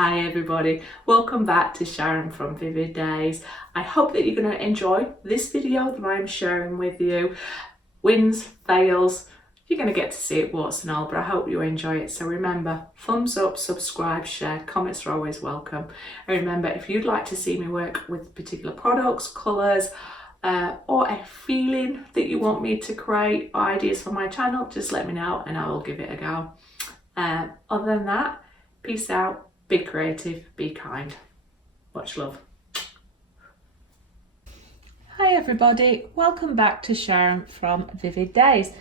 Hi everybody, welcome back to Sharon from Vivid Days. I hope that you're going to enjoy this video that I'm sharing with you. Wins, fails, you're going to get to see it warts and all, but I hope you enjoy it. So remember, thumbs up, subscribe, share, comments are always welcome. And remember, if you'd like to see me work with particular products, colours, or a feeling that you want me to create, ideas for my channel, just let me know and I will give it a go. Other than that, peace out. Be creative, be kind. Much love. Hi everybody, welcome back to Sharon from Vivid Days.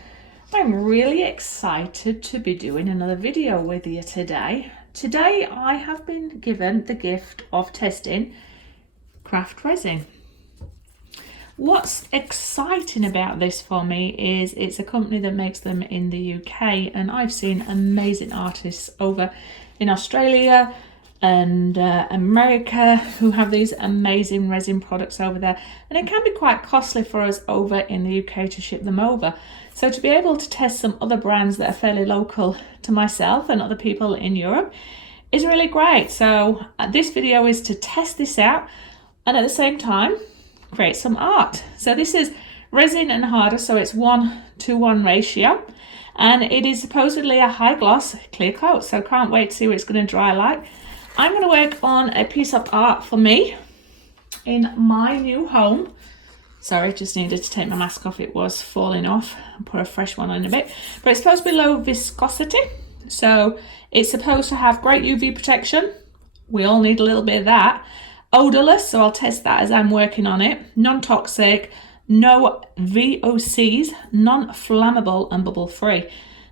I'm really excited to be doing another video with you today. Today I have been given the gift of testing craft resin. What's exciting about this for me is it's a company that makes them in the UK, and I've seen amazing artists over in Australia and America who have these amazing resin products over there, and it can be quite costly for us over in the UK to ship them over. So to be able to test some other brands that are fairly local to myself and other people in Europe is really great. So this video is to test this out and at the same time create some art. So this is resin and harder, so it's 1:1 ratio. And it is supposedly a high gloss clear coat, so can't wait to see what it's going to dry like. I'm going to work on a piece of art for me in my new home. Sorry, just needed to take my mask off, it was falling off, and put a fresh one on a bit. But it's supposed to be low viscosity, so it's supposed to have great UV protection. We all need a little bit of that. Odorless, so I'll test that as I'm working on it. Non-toxic, no VOCs, non-flammable and bubble free.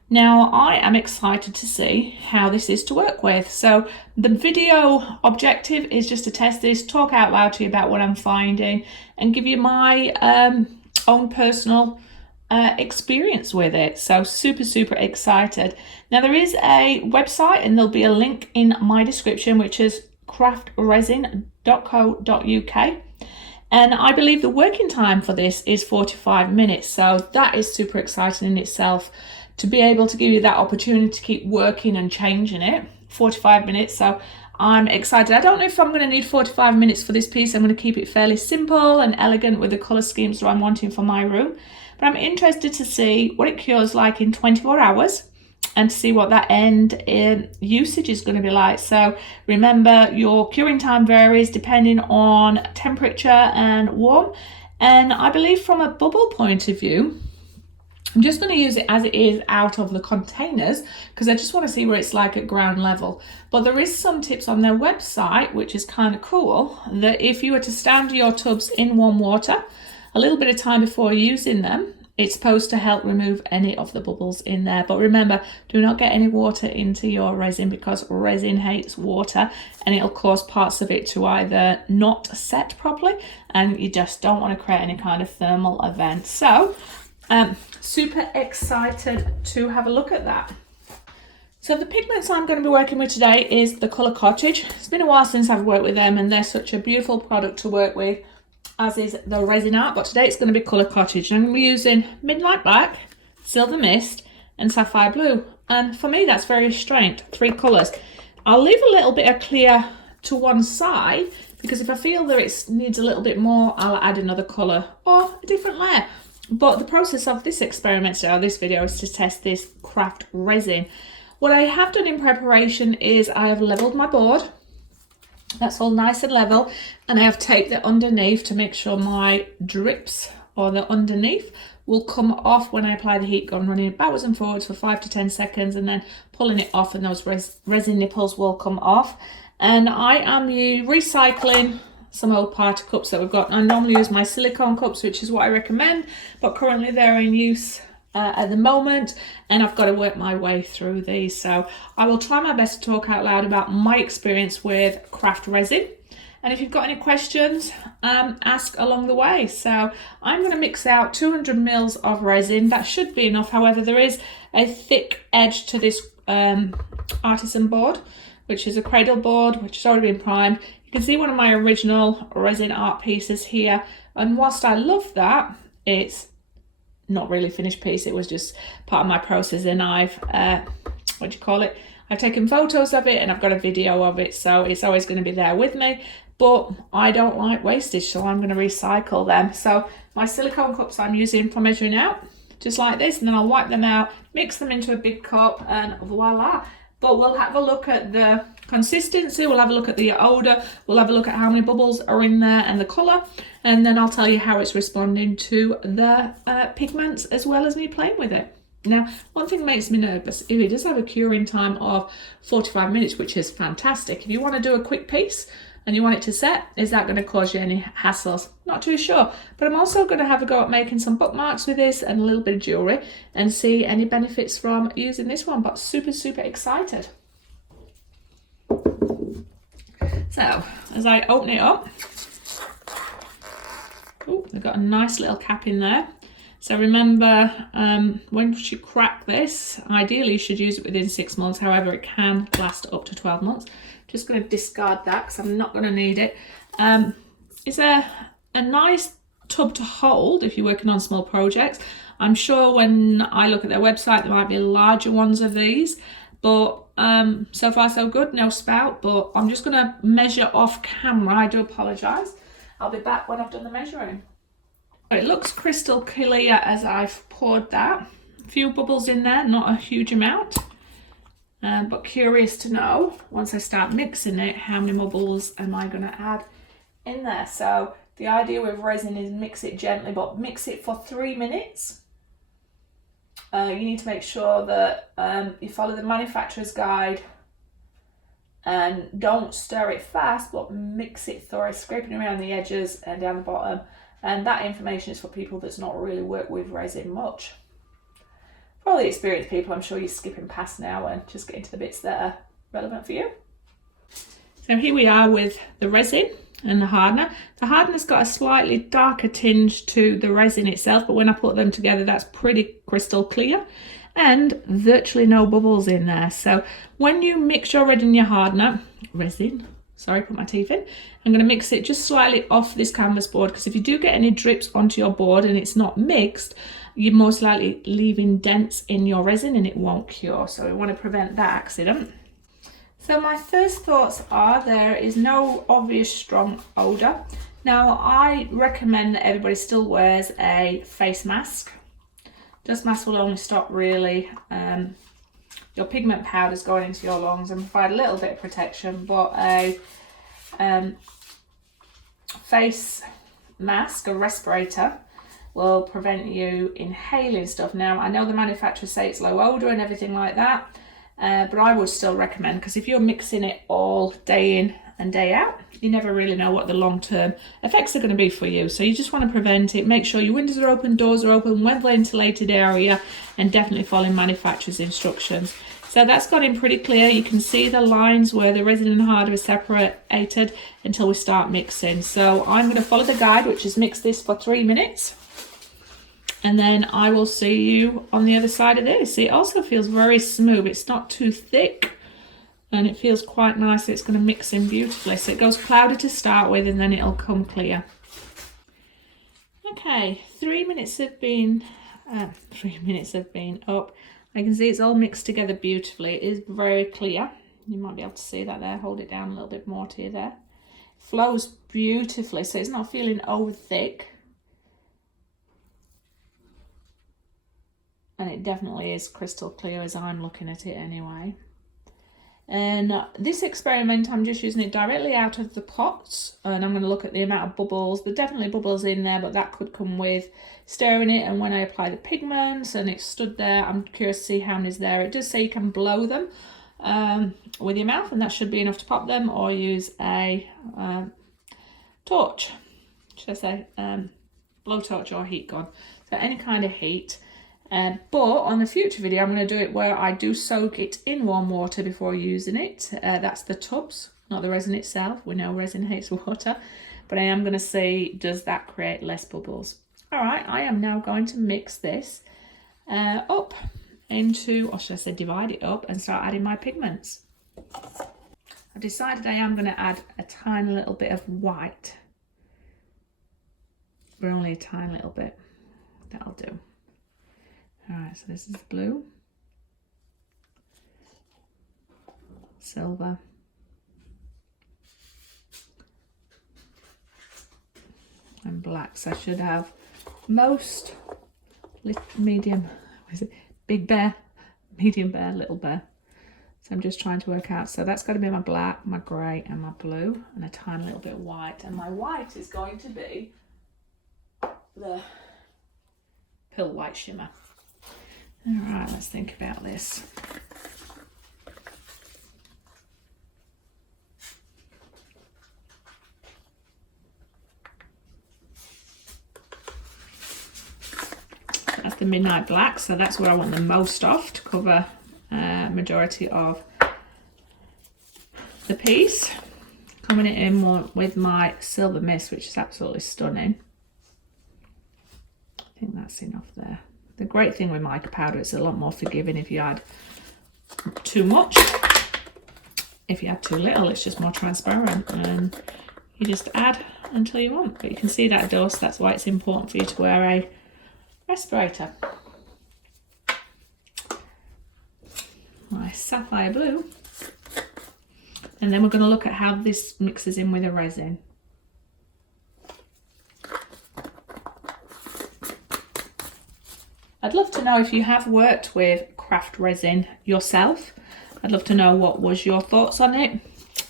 Now I am excited to see how this is to work with. So the video objective is just to test this, talk out loud to you about what I'm finding and give you my own personal experience with it. So super excited. Now there is a website and there'll be a link in my description, which is craftresin.co.uk. And I believe the working time for this is 45 minutes. So that is super exciting in itself to be able to give you that opportunity to keep working and changing it. 45 minutes. So I'm excited. I don't know if I'm going to need 45 minutes for this piece. I'm going to keep it fairly simple and elegant with the colour schemes that I'm wanting for my room. But I'm interested to see what it cures like in 24 hours. And to see what that end usage is going to be like. So remember, your curing time varies depending on temperature and warm. And I believe from a bubble point of view, I'm just going to use it as it is out of the containers because I just want to see where it's like at ground level. But there is some tips on their website, which is kind of cool, that if you were to stand your tubs in warm water a little bit of time before using them, it's supposed to help remove any of the bubbles in there. But remember, do not get any water into your resin because resin hates water and it'll cause parts of it to either not set properly and you just don't want to create any kind of thermal event. So super excited to have a look at that. So the pigments I'm going to be working with today is the colour Cottage. It's been a while since I've worked with them and they're such a beautiful product to work with, as is the resin art, but today it's going to be colour Cottage. I'm going to be using Midnight Black, Silver Mist and Sapphire Blue, and for me that's very restrained, 3 colours. I'll leave a little bit of clear to one side because if I feel that it needs a little bit more, I'll add another colour or a different layer. But the process of this experiment, so this video, is to test this craft resin. What I have done in preparation is I have levelled my board. That's all nice and level, and I have taped it underneath to make sure my drips or the underneath will come off when I apply the heat gun, running it backwards and forwards for 5 to 10 seconds and then pulling it off and those resin nipples will come off. And I am recycling some old party cups that we've got. I normally use my silicone cups, which is what I recommend, but currently they're in use at the moment and I've got to work my way through these. So I will try my best to talk out loud about my experience with craft resin, and if you've got any questions, ask along the way. So I'm going to mix out 200 mils of resin. That should be enough. However, there is a thick edge to this artisan board, which is a cradle board which has already been primed. You can see one of my original resin art pieces here, and whilst I love that, it's not really finished piece, it was just part of my process, and I've I've taken photos of it and I've got a video of it, so it's always going to be there with me. But I don't like wastage, so I'm going to recycle them. So my silicone cups I'm using for measuring out, just like this, and then I'll wipe them out, mix them into a big cup, and voila. But we'll have a look at the consistency, we'll have a look at the odour, we'll have a look at how many bubbles are in there and the colour, and then I'll tell you how it's responding to the pigments as well as me playing with it. Now, one thing that makes me nervous, if it does have a curing time of 45 minutes, which is fantastic. If you want to do a quick piece and you want it to set, is that going to cause you any hassles? Not too sure. But I'm also going to have a go at making some bookmarks with this and a little bit of jewellery and see any benefits from using this one, but super, super excited. So, as I open it up, oh, they've got a nice little cap in there. So remember, once you crack this, ideally you should use it within 6 months. However, it can last up to 12 months. Just going to discard that because I'm not going to need it. It's a nice tub to hold if you're working on small projects. I'm sure when I look at their website, there might be larger ones of these. But so far so good, no spout. But I'm just going to measure off camera. I do apologise. I'll be back when I've done the measuring. It looks crystal clear as I've poured that. A few bubbles in there, not a huge amount. But curious to know, once I start mixing it, how many bubbles am I going to add in there? So the idea with resin is mix it gently, but mix it for 3 minutes. You need to make sure that you follow the manufacturer's guide and don't stir it fast, but mix it thorough, scraping around the edges and down the bottom. And that information is for people that's not really worked with resin much. For all the experienced people, I'm sure you're skipping past now and just getting to the bits that are relevant for you. So here we are with the resin and the hardener. The hardener's got a slightly darker tinge to the resin itself, but when I put them together, that's pretty crystal clear and virtually no bubbles in there. So when you mix your resin and your hardener, sorry, put my teeth in. I'm going to mix it just slightly off this canvas board, because if you do get any drips onto your board and it's not mixed, you're most likely leaving dents in your resin and it won't cure. So we want to prevent that accident. So my first thoughts are there is no obvious strong odour. Now I recommend that everybody still wears a face mask. Dust mask will only stop really your pigment powders going into your lungs and provide a little bit of protection, but a face mask, a respirator, will prevent you inhaling stuff. Now, I know the manufacturers say it's low odour and everything like that, but I would still recommend, because if you're mixing it all day in and day out, you never really know what the long-term effects are going to be for you. So you just want to prevent it. Make sure your windows are open, doors are open, well-ventilated area, and definitely following manufacturer's instructions. So that's got in pretty clear. You can see the lines where the resin and hardener is separated until we start mixing. So I'm going to follow the guide, which is mix this for 3 minutes. And then I will see you on the other side of this. It also feels very smooth. It's not too thick and it feels quite nice. It's going to mix in beautifully. So it goes cloudy to start with and then it'll come clear. Okay, 3 minutes have been up. I can see it's all mixed together beautifully. It is very clear. You might be able to see that there. Hold it down a little bit more to you there. It flows beautifully, so it's not feeling over thick. And it definitely is crystal clear as I'm looking at it anyway. And this experiment, I'm just using it directly out of the pots, and I'm going to look at the amount of bubbles. There are definitely bubbles in there, but that could come with stirring it. And when I apply the pigments and it's stood there, I'm curious to see how many's there. It does say you can blow them with your mouth, and that should be enough to pop them, or use a torch, should I say, blowtorch or heat gun. So any kind of heat. But on the future video, I'm going to do it where I do soak it in warm water before using it. That's the tubs, not the resin itself. We know resin hates water, but I am going to see, does that create less bubbles? All right, I am now going to mix this up into, or should I say divide it up and start adding my pigments. I decided I am going to add a tiny little bit of white, but only a tiny little bit. That'll do. All right, so this is the blue. silver. And blacks. I should have most medium, is it big bear, medium bear, little bear. So I'm just trying to work out. So that's got to be my black, my grey and my blue and a tiny little bit of white. And my white is going to be the Pearl White Shimmer. All right, let's think about this. That's the Midnight Black, so that's what I want the most of to cover majority of the piece. Coming it in with my Silver Mist, which is absolutely stunning. I think that's enough there. The great thing with mica powder, it's a lot more forgiving if you add too much. If you add too little, it's just more transparent, and you just add until you want. But you can see that dust, that's why it's important for you to wear a respirator. My Sapphire Blue. And then we're going to look at how this mixes in with the resin. I'd love to know if you have worked with craft resin yourself. I'd love to know what was your thoughts on it.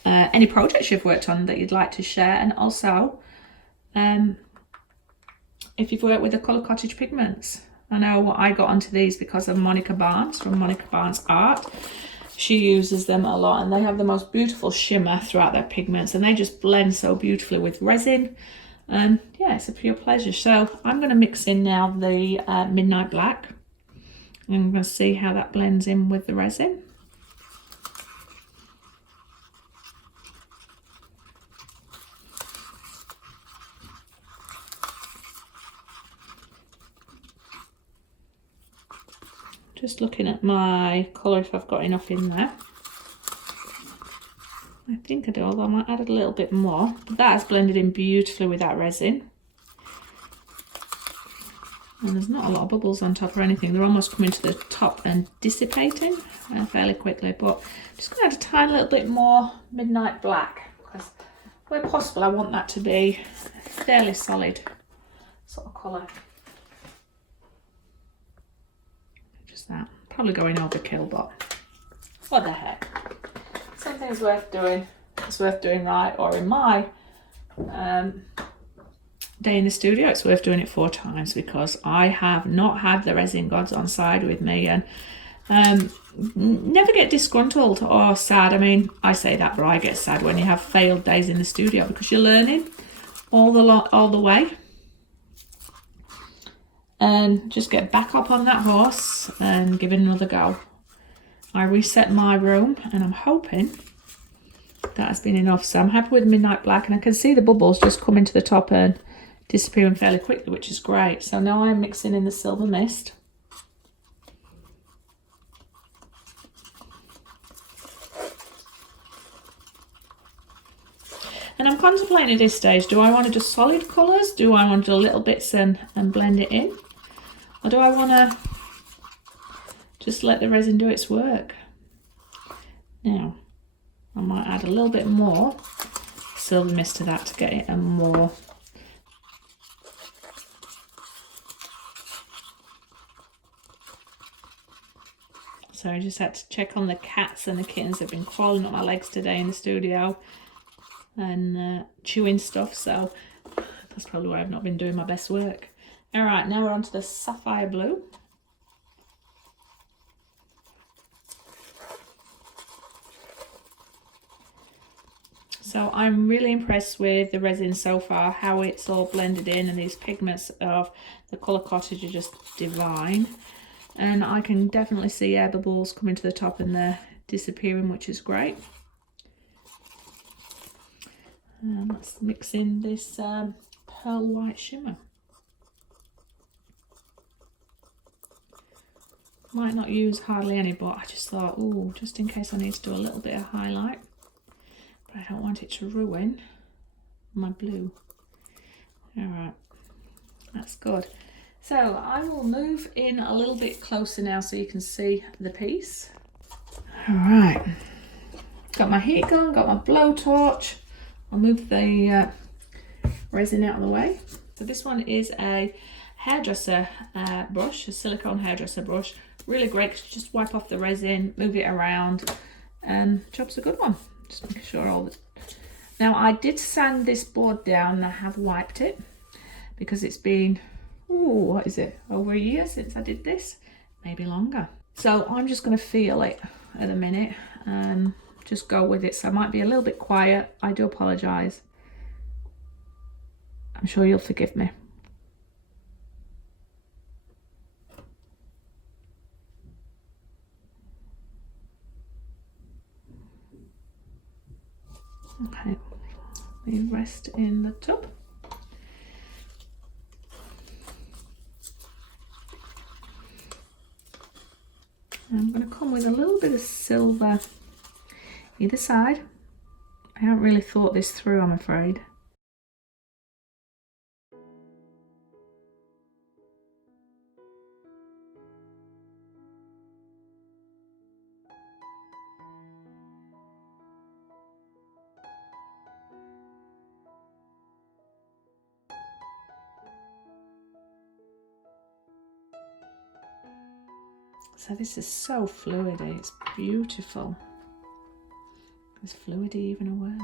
Any projects you've worked on that you'd like to share, and also if you've worked with the colour Cottage pigments. I know I got onto these because of Monica Barnes from Monica Barnes Art. She uses them a lot and they have the most beautiful shimmer throughout their pigments, and they just blend so beautifully with resin. And yeah, it's a pure pleasure. So I'm going to mix in now the Midnight Black, and I'm going to see how that blends in with the resin. Just looking at my colour if I've got enough in there. I think I do, although I might add a little bit more. But that has blended in beautifully with that resin. And there's not a lot of bubbles on top or anything. They're almost coming to the top and dissipating fairly quickly. But I'm just going to add a tiny little bit more Midnight Black, because where possible I want that to be a fairly solid sort of colour. Just that. Probably going overkill, but what the heck. Something's worth doing. It's worth doing right, or in my day in the studio, it's worth doing it 4 times, because I have not had the resin gods on side with me, and never get disgruntled or sad. I mean, I say that, but I get sad when you have failed days in the studio, because you're learning all the way. And just get back up on that horse and give it another go. I reset my room and I'm hoping that has been enough. So I'm happy with Midnight Black, and I can see the bubbles just coming to the top and disappearing fairly quickly, which is great. So now I'm mixing in the Silver Mist. And I'm contemplating at this stage, do I want to do solid colours? Do I want to do little bits and blend it in? Or do I want to just let the resin do its work? Now, I might add a little bit more Silver Mist to that to get it a more so I just had to check on the cats and the kittens that have been crawling up my legs today in the studio and chewing stuff, so that's probably why I've not been doing my best work. All right, now we're on to the Sapphire Blue. So I'm really impressed with the resin so far, how it's all blended in, and these pigments of the colour Cottage are just divine. And I can definitely see air bubbles coming to the top and they're disappearing, which is great. Let's mix in this Pearl White Shimmer. Might not use hardly any, but I just thought, oh, just in case I need to do a little bit of highlight. But I don't want it to ruin my blue. Alright, that's good. So I will move in a little bit closer now so you can see the piece. Alright, Got my heat gun, got my blowtorch. I'll move the resin out of the way. So this one is a hairdresser brush, a silicone hairdresser brush. Really great because you just wipe off the resin, move it around, and job's a good one. Just making sure all the... Now I did sand this board down and I have wiped it because it's been, what is it, over a year since I did this, maybe longer. So I'm just going to feel it at a minute and just go with it. So I might be a little bit quiet. I do apologise. I'm sure you'll forgive me. Okay, we rest in the tub. I'm going to come with a little bit of silver either side. I haven't really thought this through, I'm afraid. So this is so fluidy, it's beautiful. Is fluidy even a word?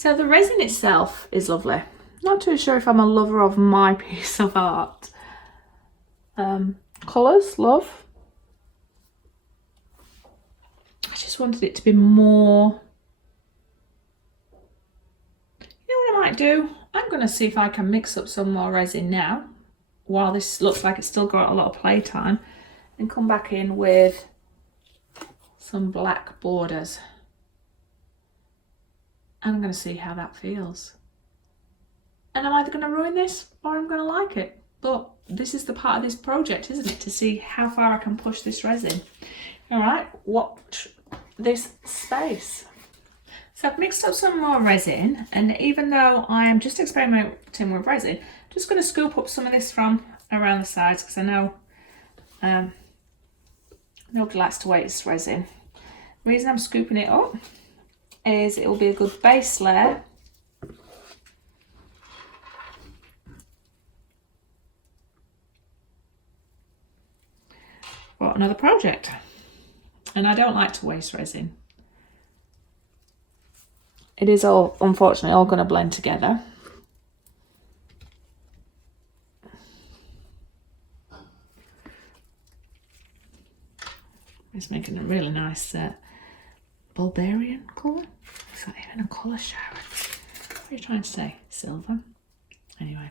So the resin itself is lovely. Not too sure if I'm a lover of my piece of art. Colours, love. I just wanted it to be more... You know what I might do? I'm going to see if I can mix up some more resin now, while this looks like it's still got a lot of playtime, and come back in with some black borders. And I'm going to see how that feels. And I'm either going to ruin this or I'm going to like it. But this is the part of this project, isn't it? To see how far I can push this resin. All right, watch this space. So I've mixed up some more resin, and even though I am just experimenting with resin, I'm just going to scoop up some of this from around the sides, because I know nobody likes to waste resin. The reason I'm scooping it up is it will be a good base layer. For another project. And I don't like to waste resin. It is all, unfortunately, all going to blend together. It's making a really nice Bulgarian colour. Is that even a colour, Sharon? What are you trying to say? Silver? Anyway.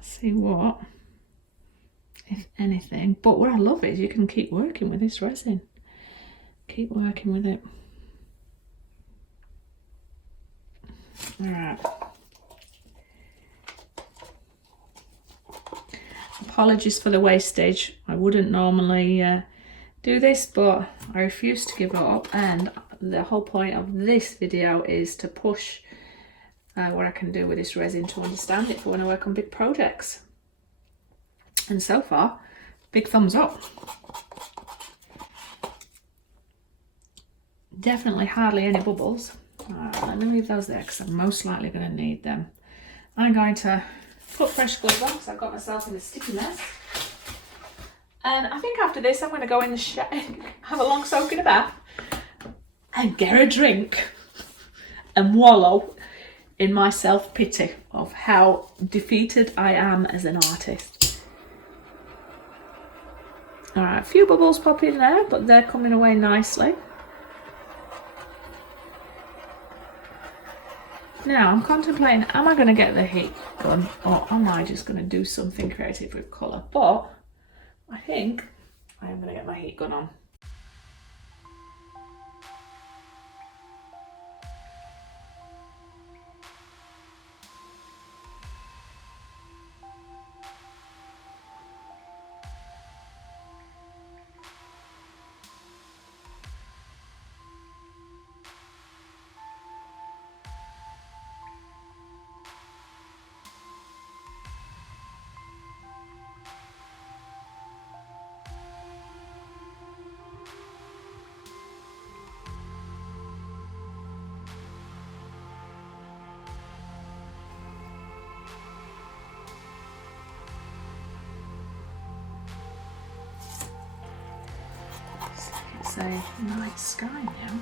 See what, if anything. But what I love is you can keep working with this resin. Keep working with it. Alright. Apologies for the wastage. I wouldn't normally do this, but I refuse to give up, and the whole point of this video is to push what I can do with this resin to understand it for when I work on big projects. And so far, big thumbs up. Definitely hardly any bubbles. Let me leave those there because I'm most likely going to need them. I'm going to put fresh gloves on because I've got myself in a sticky mess. And I think after this I'm going to go in the shower, have a long soak in a bath and get a drink and wallow in my self-pity of how defeated I am as an artist. Alright, a few bubbles pop in there, but they're coming away nicely. Now I'm contemplating, am I going to get the heat gun or am I just going to do something creative with colour? But I think I am going to get my heat gun on. It's a night sky now.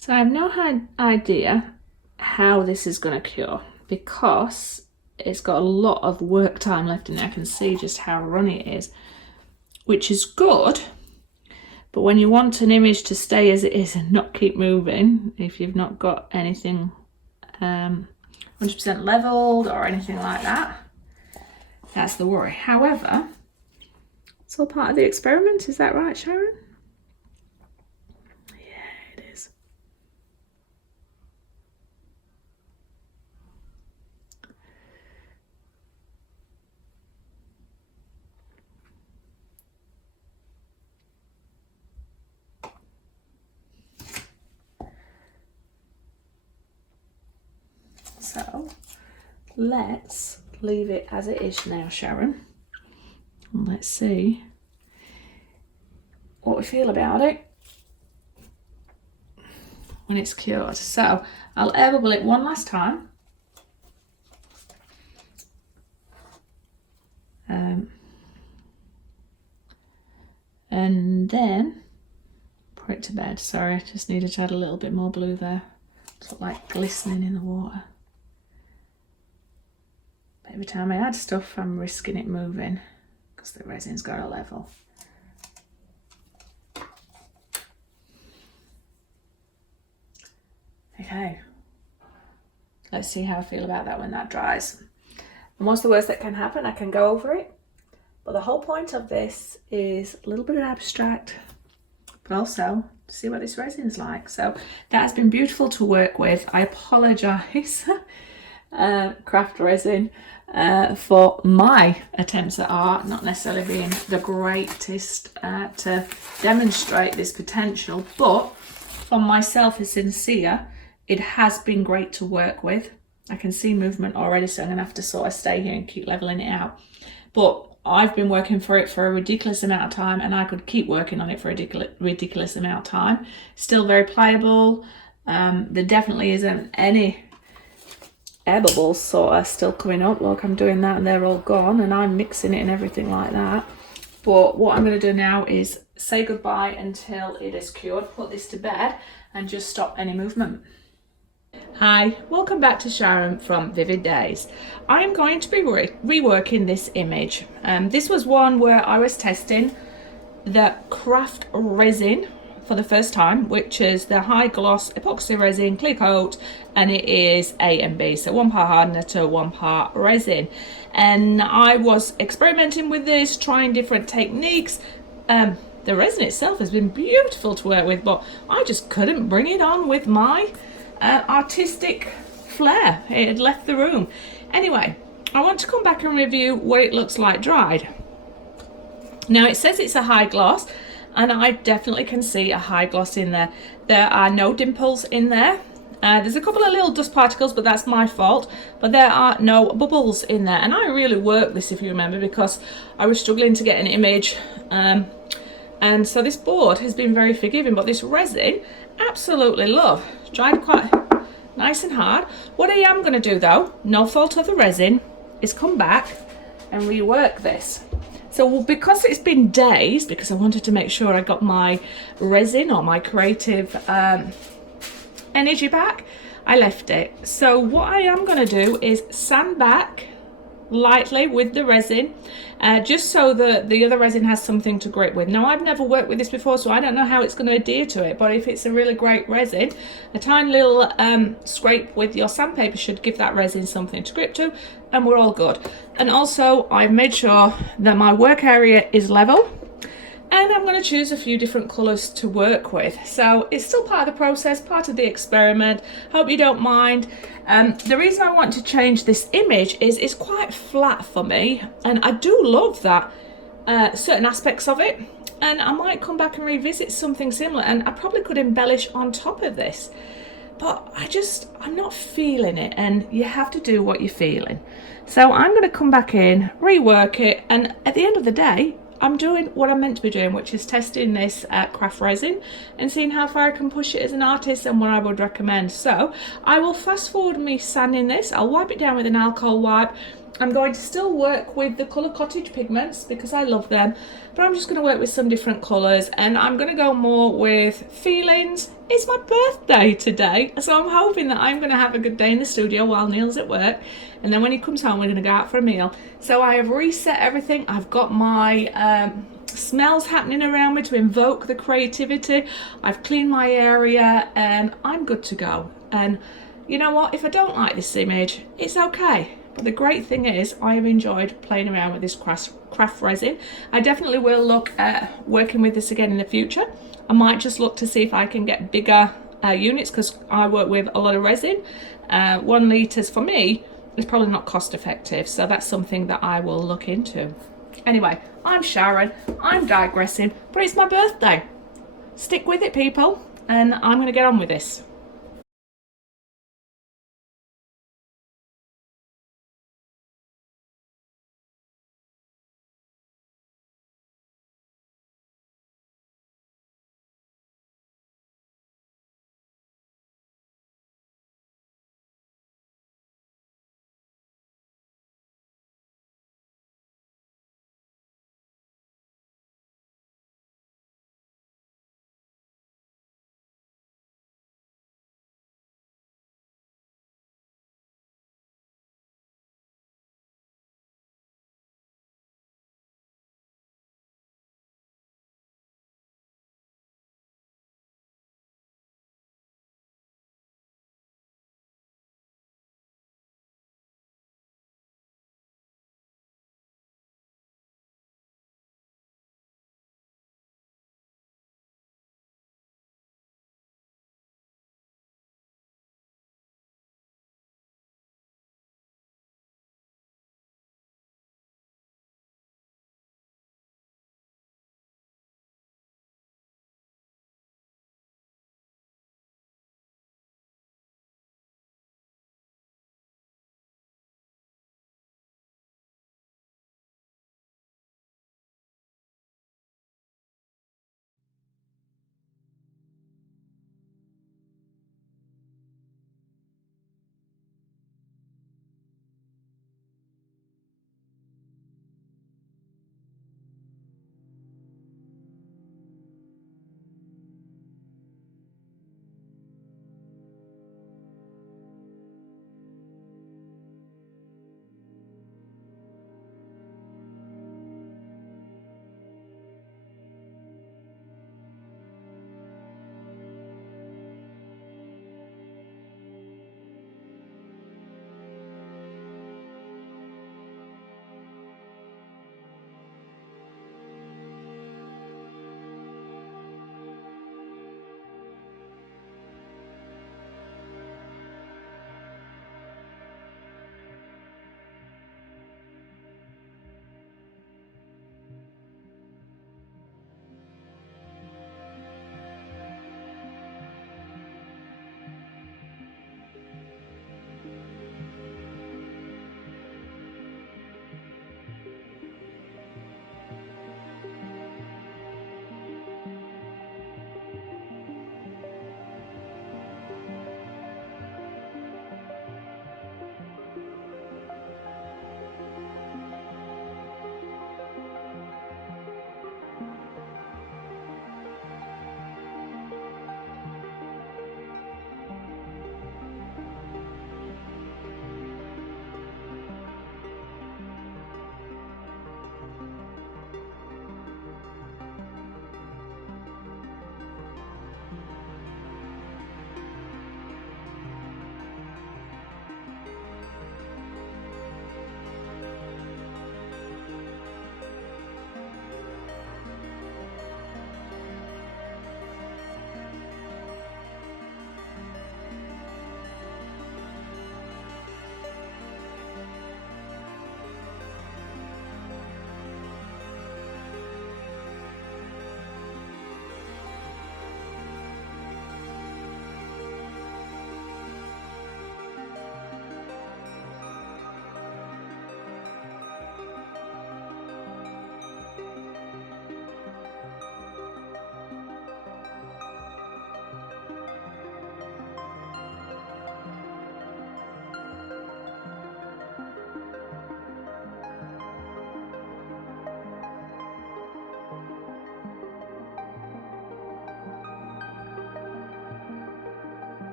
So I have no idea how this is going to cure, because it's got a lot of work time left in it. I can see just how runny it is, which is good. But when you want an image to stay as it is and not keep moving, if you've not got anything 100% leveled or anything like that, that's the worry. However, it's all part of the experiment. Is that right, Sharon? Yeah, it is. So let's leave it as it is now, Sharon. And let's see what we feel about it when it's cured. So I'll air bubble it one last time. And then put it to bed. Sorry, I just needed to add a little bit more blue there. It's like glistening in the water. But every time I add stuff, I'm risking it moving because the resin's got a level. Okay, let's see how I feel about that when that dries. And what's the worst that can happen? I can go over it. But the whole point of this is a little bit of abstract, but also to see what this resin's like. So that has been beautiful to work with. I apologise, craft resin, for my attempts at art not necessarily being the greatest to demonstrate this potential, but from myself as sincere, it has been great to work with. I can see movement already, so I'm gonna have to sort of stay here and keep leveling it out. But I've been working for it for a ridiculous amount of time, and I could keep working on it for a ridiculous amount of time. Still very playable. There definitely isn't any air bubbles sort of still coming up. Look, I'm doing that and they're all gone, and I'm mixing it and everything like that. But what I'm going to do now is say goodbye until it is cured, put this to bed, and just stop any movement. Hi, welcome back to Sharon from Vivid Days. I'm going to be reworking this image. This was one where I was testing the craft resin for the first time, which is the high gloss epoxy resin clear coat, and it is A and B, so 1 part hardener to 1 part resin. And I was experimenting with this, trying different techniques. The resin itself has been beautiful to work with, but I just couldn't bring it on with my artistic flair. It had left the room. Anyway, I want to come back and review what it looks like dried. Now it says it's a high gloss, and I definitely can see a high gloss in there. There are no dimples in there. There's a couple of little dust particles, but that's my fault. But there are no bubbles in there. And I really worked this, if you remember, because I was struggling to get an image. And so this board has been very forgiving, but this resin, absolutely love. Dried quite nice and hard. What I am going to do though, no fault of the resin, is come back and rework this. So because it's been days, because I wanted to make sure I got my resin or my creative energy back, I left it. So what I am going to do is sand back lightly with the resin, just so that the other resin has something to grip with. Now I've never worked with this before, so I don't know how it's going to adhere to it, but if it's a really great resin, a tiny little scrape with your sandpaper should give that resin something to grip to, and we're all good. And also I've made sure that my work area is level, and I'm going to choose a few different colours to work with. So it's still part of the process, part of the experiment. Hope you don't mind. The reason I want to change this image is it's quite flat for me, and I do love that certain aspects of it, and I might come back and revisit something similar, and I probably could embellish on top of this, but I'm not feeling it, and you have to do what you're feeling. So I'm going to come back in, rework it, and at the end of the day, I'm doing what I'm meant to be doing, which is testing this craft resin and seeing how far I can push it as an artist and what I would recommend. So I will fast forward me sanding this. I'll wipe it down with an alcohol wipe. I'm going to still work with the colour Cottage pigments because I love them, but I'm just going to work with some different colours, and I'm going to go more with feelings. It's my birthday today, so I'm hoping that I'm going to have a good day in the studio while Neil's at work, and then when he comes home we're going to go out for a meal. So I have reset everything. I've got my smells happening around me to invoke the creativity. I've cleaned my area, and I'm good to go. And you know what, if I don't like this image, it's okay. But the great thing is I have enjoyed playing around with this craft resin. I definitely will look at working with this again in the future. I might just look to see if I can get bigger units, because I work with a lot of resin. 1 litre for me is probably not cost effective, so that's something that I will look into. Anyway, I'm Sharon, I'm digressing, but it's my birthday. Stick with it, people, and I'm going to get on with this.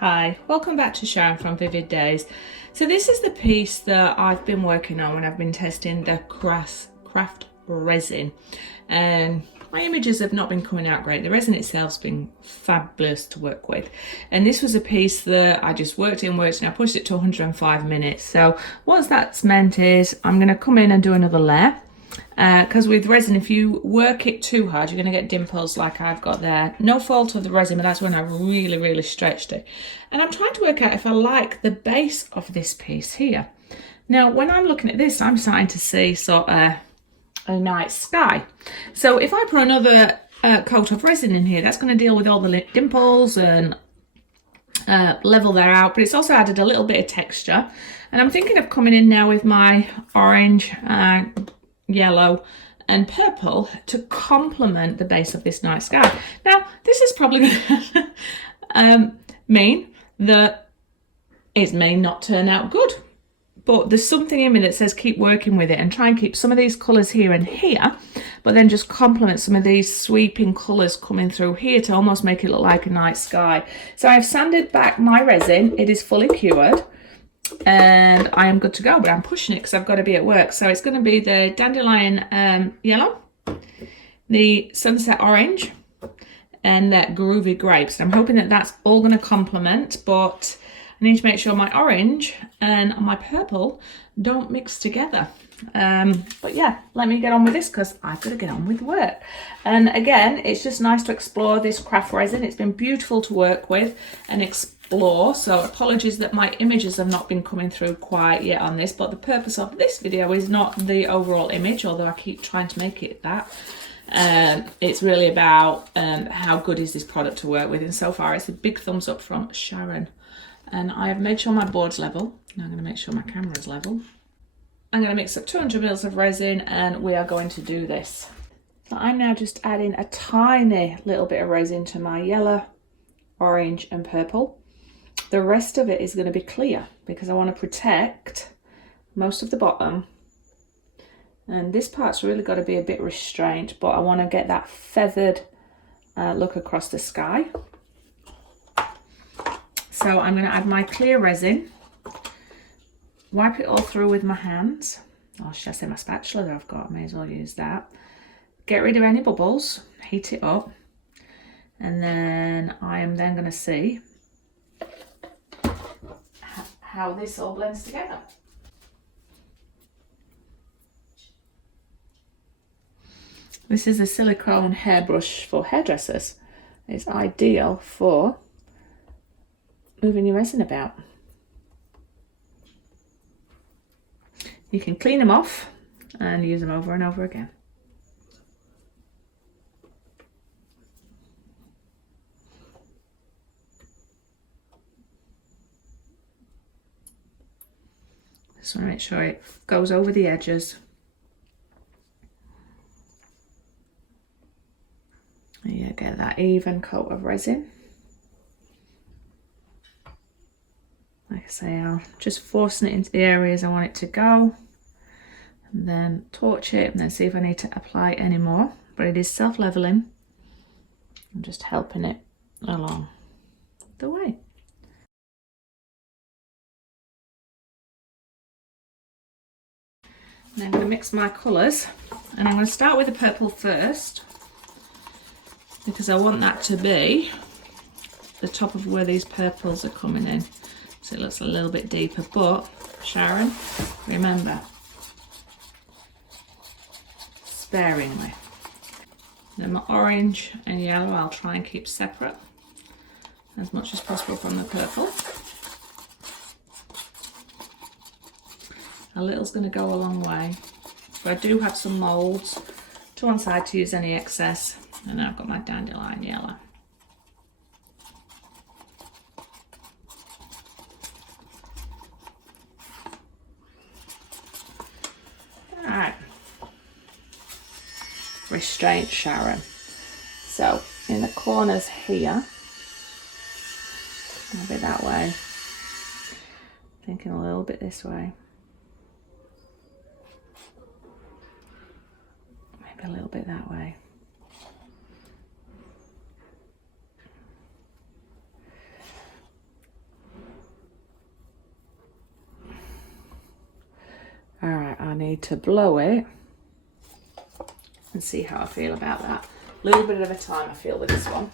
Hi, welcome back to Sharon from Vivid Days. So this is the piece that I've been working on when I've been testing the craft resin, and my images have not been coming out great. The resin itself's been fabulous to work with, and this was a piece that I just worked and I pushed it to 105 minutes. So what that's meant is I'm going to come in and do another layer. Because with resin, if you work it too hard, you're going to get dimples like I've got there. No fault of the resin, but that's when I really stretched it. And I'm trying to work out if I like the base of this piece here. Now, when I'm looking at this, I'm starting to see sort of a night sky. So if I put another coat of resin in here, that's going to deal with all the dimples and level that out, but it's also added a little bit of texture. And I'm thinking of coming in now with my orange, yellow and purple to complement the base of this night sky. Now, this is probably going to mean that it may not turn out good, but there's something in me that says keep working with it and try and keep some of these colours here and here, but then just complement some of these sweeping colours coming through here to almost make it look like a night sky. So I've sanded back my resin. It is fully cured and I am good to go, but I'm pushing it because I've got to be at work. So it's going to be the dandelion yellow, the sunset orange, and that groovy grapes. I'm hoping that that's all going to complement, but I need to make sure my orange and my purple don't mix together. But yeah, let me get on with this because I've got to get on with work. And again, it's just nice to explore this craft resin. It's been beautiful to work with and explore. So apologies that my images have not been coming through quite yet on this, but the purpose of this video is not the overall image, although I keep trying to make it that. It's really about how good is this product to work with, and so far it's a big thumbs up from Sharon. And I have made sure my board's level. Now I'm going to make sure my camera's level. I'm going to mix up 200 mils of resin and we are going to do this. So I'm now just adding a tiny little bit of resin to my yellow, orange and purple. The rest of it is going to be clear because I want to protect most of the bottom. And this part's really got to be a bit restrained, but I want to get that feathered look across the sky. So I'm going to add my clear resin, wipe it all through with my hands, or should I say my spatula that I've got, I may as well use that. Get rid of any bubbles, heat it up, and then I am then going to see how this all blends together. This is a silicone hairbrush for hairdressers. It's ideal for moving your resin about. You can clean them off and use them over and over again. Just want to make sure it goes over the edges. And you get that even coat of resin. Like I say, I'm just forcing it into the areas I want it to go, and then torch it and then see if I need to apply any more, but it is self-leveling. I'm just helping it along the way. Now I'm going to mix my colours, and I'm going to start with the purple first because I want that to be the top of where these purples are coming in, so it looks a little bit deeper. But Sharon, remember, sparingly. Then my orange and yellow I'll try and keep separate as much as possible from the purple. A little's going to go a long way. But I do have some moulds to one side to use any excess. And now I've got my dandelion yellow. Alright. Restraint, Sharon. So in the corners here, maybe that way. Thinking a little bit this way. A little bit that way. need to blow it and see how I feel about that. A little bit of a time I feel with this one.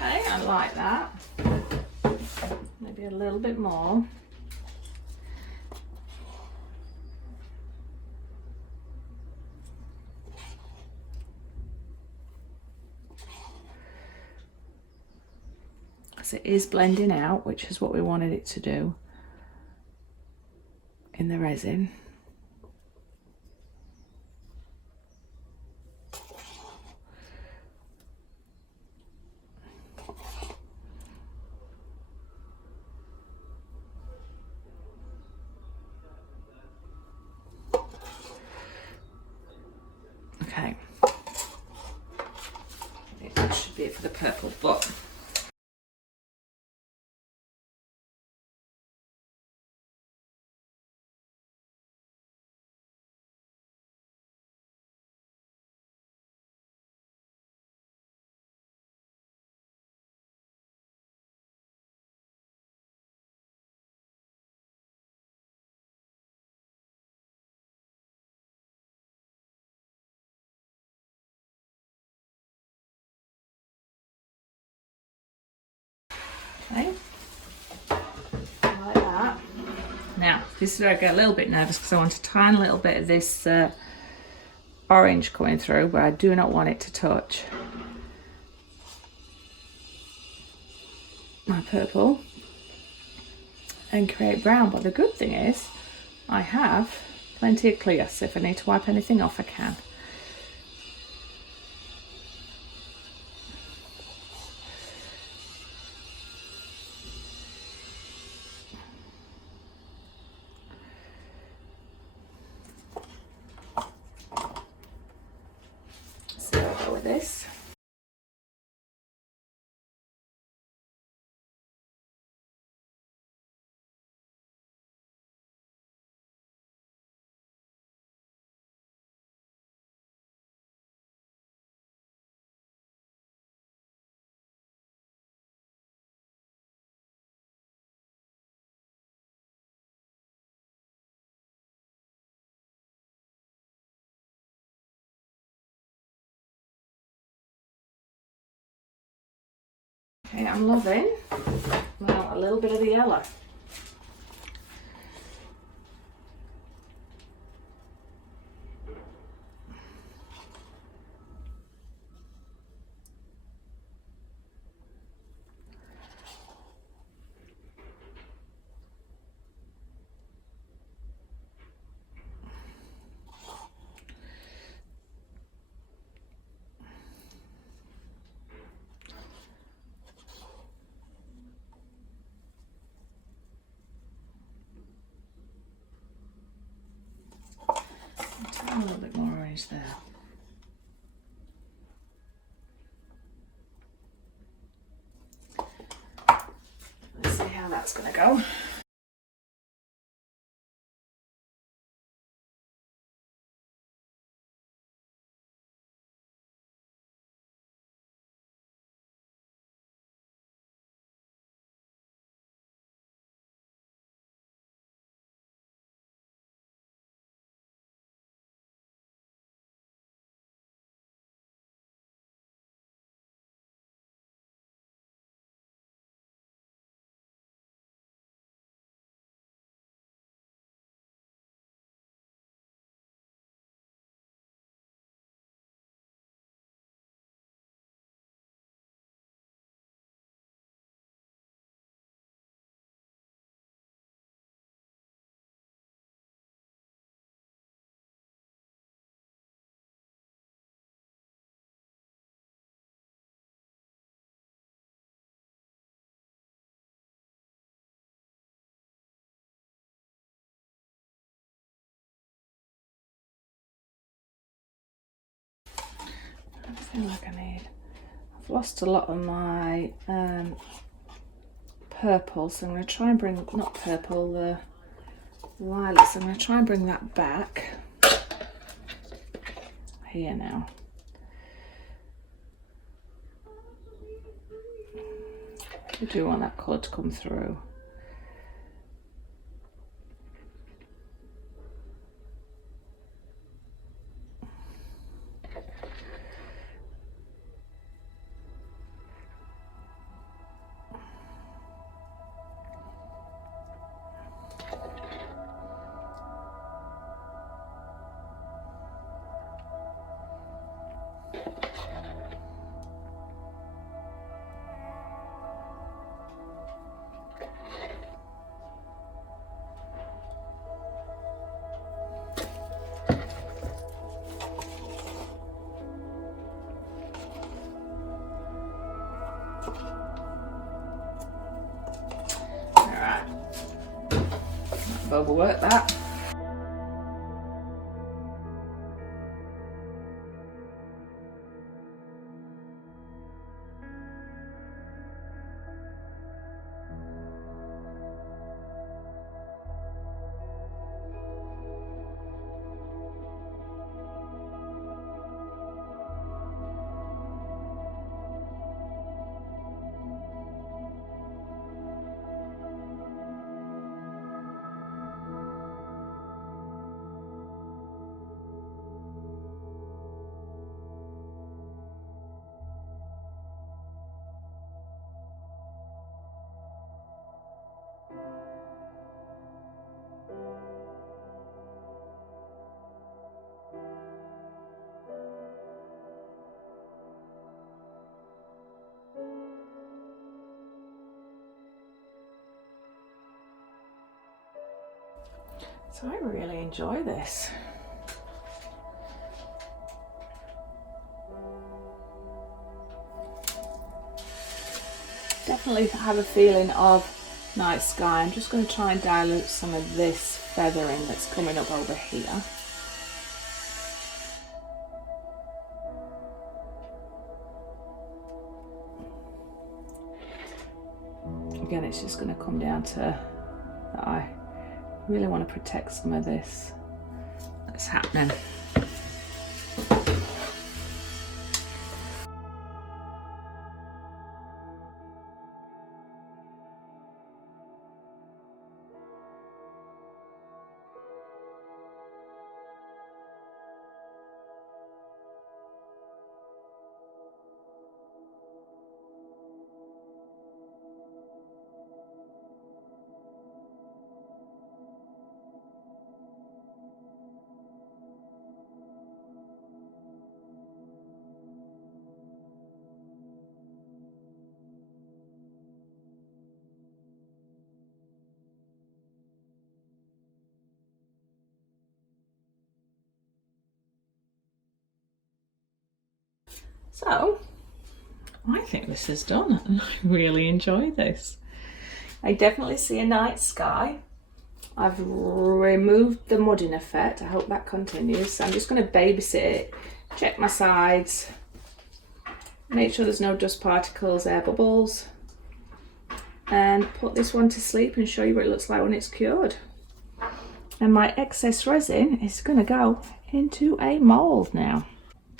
Okay, I like that. Maybe a little bit more. Because it is blending out, which is what we wanted it to do in the resin. Okay, that should be it for the purple, but okay, like that. Now, this is where I get a little bit nervous because I want a tiny little bit of this orange coming through, but I do not want it to touch my purple and create brown. But the good thing is I have plenty of clear, so if I need to wipe anything off I can. So I'll go with this. Okay, I'm loving now a little bit of the yellow. A little bit more orange there. Let's see how that's going to go. feel like I need. I've lost a lot of my purple, so I'm going to try and bring, not purple, the lilacs. I'm going to try and bring that back here now. I do want that colour to come through. Overwork that. So I really enjoy this. Definitely have a feeling of night sky. I'm just going to try and dilute some of this feathering that's coming up over here. Again, it's just going to come down to that I really want to protect some of this that's happening. So, I think this is done and I really enjoy this. I definitely see a night sky. I've removed the mudding effect. I hope that continues. So I'm just going to babysit it, check my sides, make sure there's no dust particles, air bubbles, and put this one to sleep and show you what it looks like when it's cured. And my excess resin is going to go into a mould now.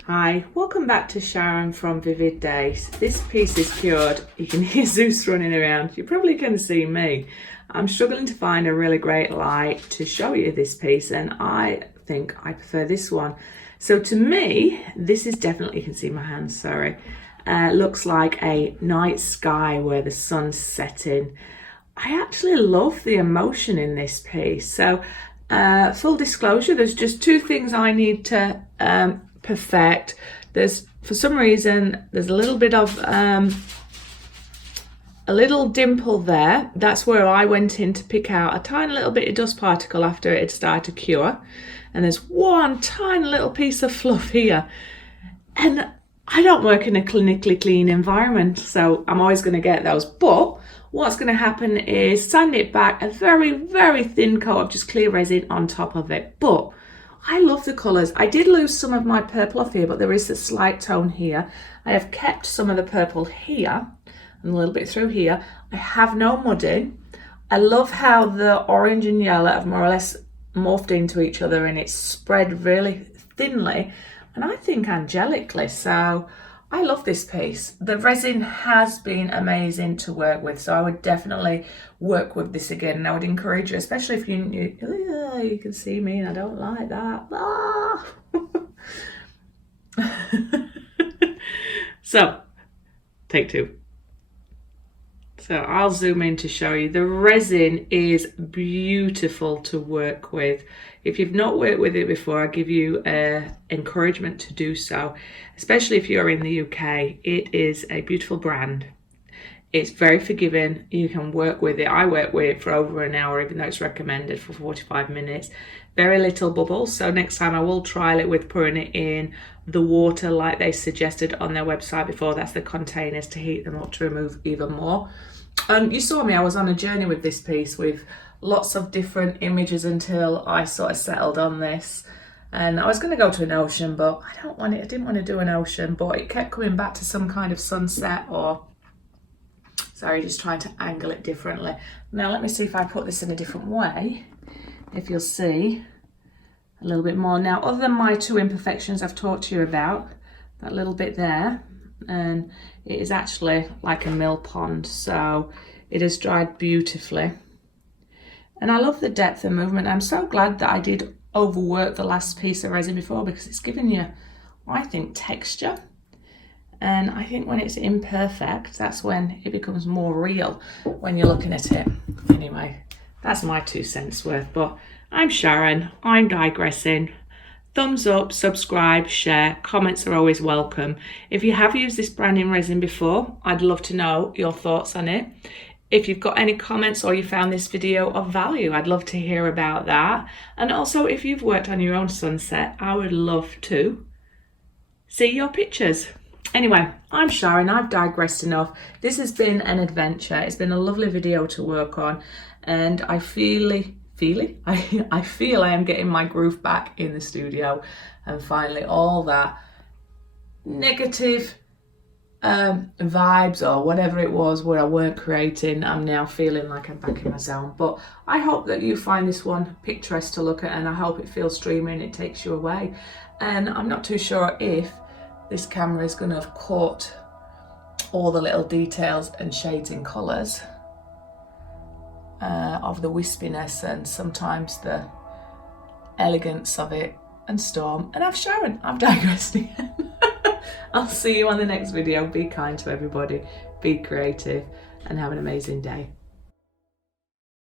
Hi, welcome back to Sharon from Vivid Days. This piece is cured. You can hear Zeus running around. You probably can see me. I'm struggling to find a really great light to show you this piece, and I think I prefer this one. So to me, this is definitely, you can see my hands, sorry, looks like a night sky where the sun's setting. I actually love the emotion in this piece. So full disclosure, there's just two things I need to perfect. There's, for some reason, there's a little bit of a little dimple there. That's where I went in to pick out a tiny little bit of dust particle after it had started to cure. And there's one tiny little piece of fluff here. And I don't work in a clinically clean environment, so I'm always going to get those. But what's going to happen is sand it back, a very, very thin coat of just clear resin on top of it. But I love the colours. I did lose some of my purple off here, but there is a slight tone here. I have kept some of the purple here and a little bit through here. I have no mudding. I love how the orange and yellow have more or less morphed into each other, and it's spread really thinly and I think angelically. So I love this piece. The resin has been amazing to work with, so I would definitely work with this again, and I would encourage you, especially if you can see me and I don't like that. So, take two. So I'll zoom in to show you. The resin is beautiful to work with. If you've not worked with it before, I give you encouragement to do so, especially if you're in the UK. It is a beautiful brand. It's very forgiving. You can work with it. I work with it for over an hour, even though it's recommended for 45 minutes. Very little bubbles. So next time I will trial it with pouring it in the water like they suggested on their website before. That's the containers to heat them up to remove even more. You saw me, I was on a journey with this piece with lots of different images until I sort of settled on this. And I was going to go to an ocean, but I didn't want to do an ocean, but it kept coming back to some kind of sunset, or sorry, just trying to angle it differently. Now let me see if I put this in a different way, if you'll see a little bit more. Now, other than my two imperfections I've talked to you about, that little bit there, and it is actually like a mill pond, so it has dried beautifully. And I love the depth and movement. I'm so glad that I did overwork the last piece of resin before, because it's given you, I think, texture. And I think when it's imperfect, that's when it becomes more real when you're looking at it. Anyway, that's my 2 cents worth. But I'm Sharon, I'm digressing. Thumbs up, subscribe, share, comments are always welcome. If you have used this branding resin before, I'd love to know your thoughts on it. If you've got any comments or you found this video of value, I'd love to hear about that. And also, if you've worked on your own sunset, I would love to see your pictures. Anyway, I'm Sharon, I've digressed enough. This has been an adventure. It's been a lovely video to work on, and I feel I am getting my groove back in the studio, and finally all that negative vibes or whatever it was where I weren't creating, I'm now feeling like I'm back in my zone. But I hope that you find this one picturesque to look at, and I hope it feels dreamy and it takes you away. And I'm not too sure if this camera is going to have caught all the little details and shades and colours of the wispiness and sometimes the elegance of it and storm. And I've digressed again. I'll see you on the next video. Be kind to everybody, be creative, and have an amazing day.